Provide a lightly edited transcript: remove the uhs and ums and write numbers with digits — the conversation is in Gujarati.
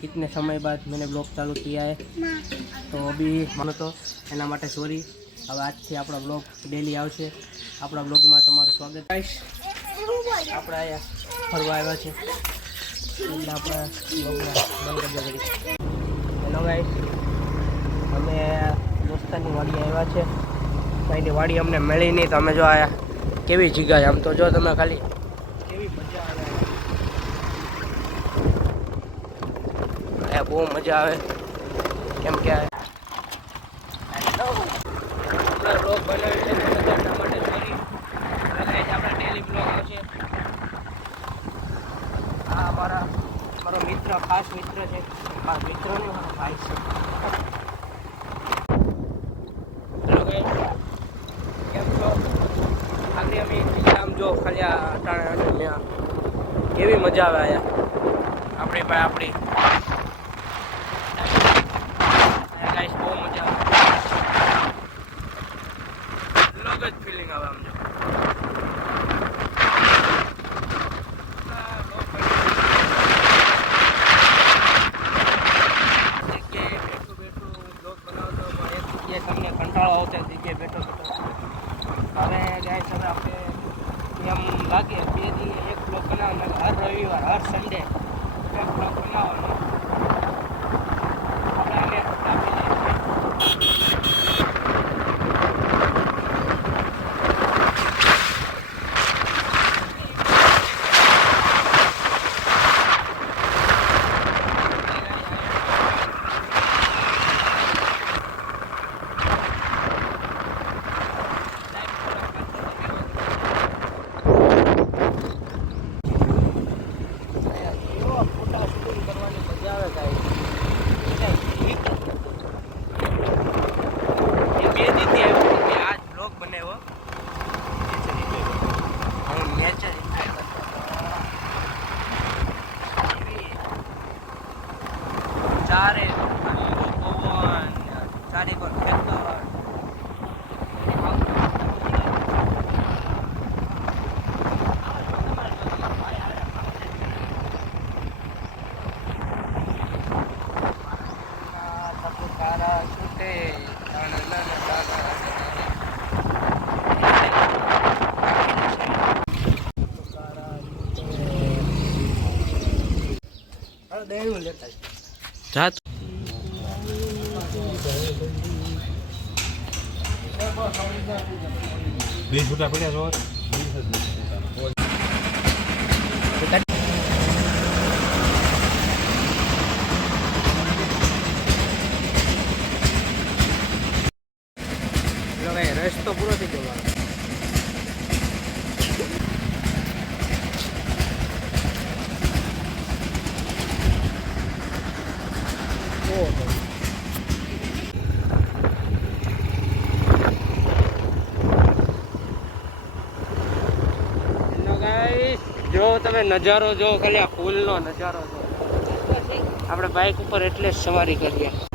कितने समय बाद मैंने ब्लॉग चालू किया है, तो अभी मानो तो एना माटे सॉरी। હવે આજથી આપણા બ્લોગ ડેલી આવશે। આપણા બ્લોગમાં તમારું સ્વાગત ગાઈસ। આપણે અહીંયા ફરવા આવ્યા છે એટલે આપણા બ્લોગમાં બંધ કરી દો ઘડી। હેલો ગાઈસ, અમે દોસ્તારની વાડી આવ્યા છે। અહીંની વાડી અમને મળી નહીં, તો અમે જો આયા કેવી જગ્યા છે। આમ તો જો તમે ખાલી કેવી મજા આવે, બહુ મજા આવે કેમ કે બ્લોગ બનાવી છે એટલા માટે સોરી। હવે આપણે ડેલી બ્લોગ આવશે। આ મારો મિત્ર, ખાસ મિત્ર છે। મારો મિત્ર નહીં, મારો ભાઈ છે। હેલો ગાઈસ, કેમ છો? આગળ અમે આમ જો ખાલી આ અટાણે કેવી મજા આવે અહીંયા આપણી ભાઈ આપણી ગાઈસ, બહુ મજા આવે। અલગ જ ફિલિંગ આવે આમ જો। તમને કંટાળો આવતો જગ્યાએ બેઠો બેઠો। હવે ગાઈસ, હવે આપણે એમ લાગે 2 દિવસ એક બ્લોગ બનાવવાનો, હર રવિવાર હર સન્ડે એક બ્લોગ બનાવવાનો। આપણે લેતા જાત बीस फुटा पड़ा रोज रस्तो पूरो थी गयो। जो तमे नजारो जो खाली आ फूल नो नजारो जो આપણે બાઇક ઉપર એટલે જ સવારી કરીએ।